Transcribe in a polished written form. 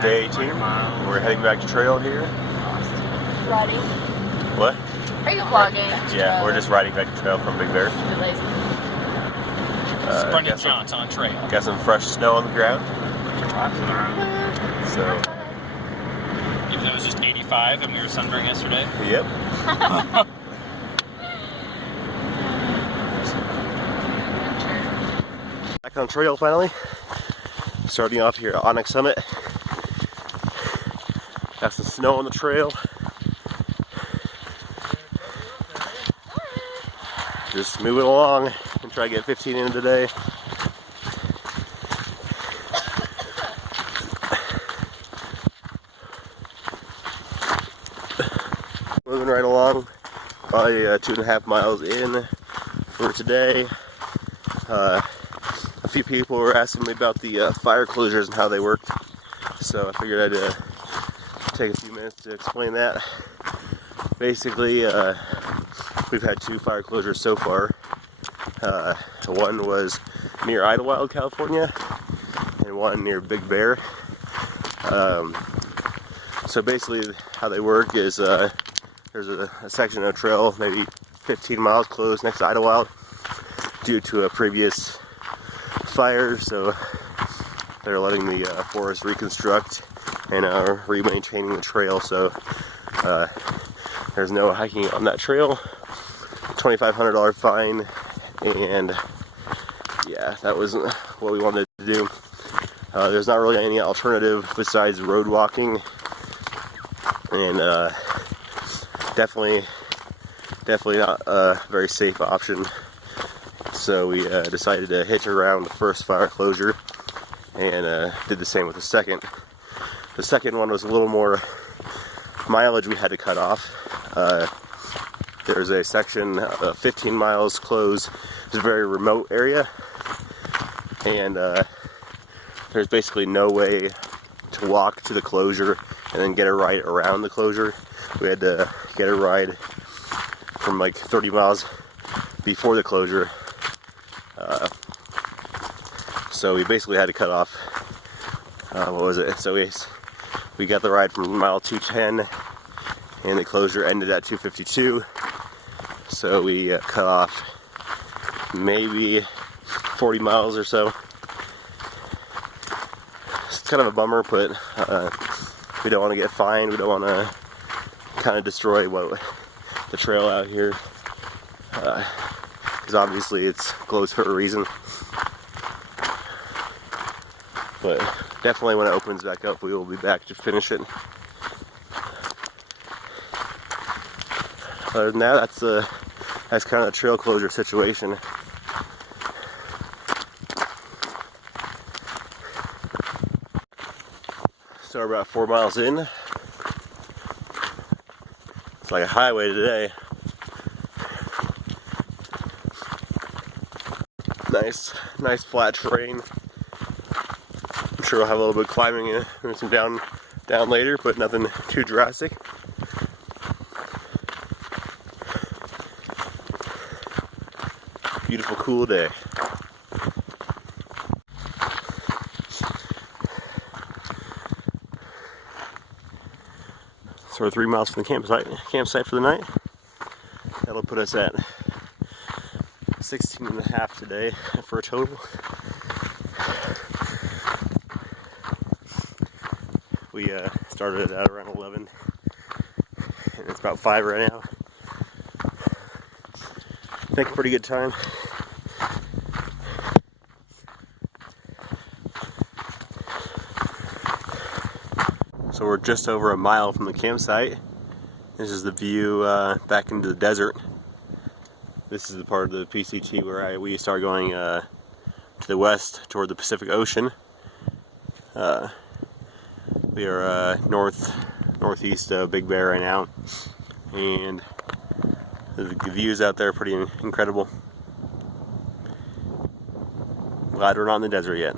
day 18. We're heading back to trail here. Riding. What? Are you vlogging? Yeah, we're just riding back to trail from Big Bear. Brendan John's on trail. Got some fresh snow on the ground. So. Even though it was just 85 and we were sunburned yesterday. Yep. Back on trail finally. Starting off here at Onyx Summit. Got some snow on the trail. Just moving along and try to get 15 in today. Moving right along, probably 2.5 miles in for today. A few people were asking me about the fire closures and how they worked, so I figured I'd take a few minutes to explain that. Basically, we've had 2 fire closures so far. One was near Idlewild, California, and one near Big Bear. So basically how they work is there's a section of trail, maybe 15 miles closed next to Idlewild due to a previous fire, so they're letting the forest reconstruct and re-maintaining the trail, so there's no hiking on that trail. $2,500 fine, and yeah, that was what we wanted to do. There's not really any alternative besides road walking, and definitely not a very safe option. So we decided to hitch around the first fire closure and did the same with the second. The second one was a little more mileage we had to cut off. There's a section 15 miles closed. It's a very remote area, and there's basically no way to walk to the closure and then get a ride around the closure. We had to get a ride from like 30 miles before the closure. So we basically had to cut off, what was it? So we got the ride from mile 210, and the closure ended at 252. So we cut off maybe 40 miles or so. It's kind of a bummer, but we don't want to get fined. We don't want to kind of destroy the trail out here, because obviously it's closed for a reason. But definitely when it opens back up, we will be back to finish it. Other than that, that's kind of the trail closure situation. So we're about 4 miles in. It's like a highway today. Nice flat terrain. I'm sure we'll have a little bit of climbing and some down later, but nothing too drastic. Beautiful, cool day. So we're 3 miles from the campsite for the night. That'll put us at 16.5 today for a total. We started at around 11, and it's about 5 right now. I think a pretty good time. So we're just over a mile from the campsite. This is the view back into the desert. This is the part of the PCT where we start going to the west toward the Pacific Ocean. We are northeast of Big Bear right now, and the views out there are pretty incredible. Glad we're not in the desert yet.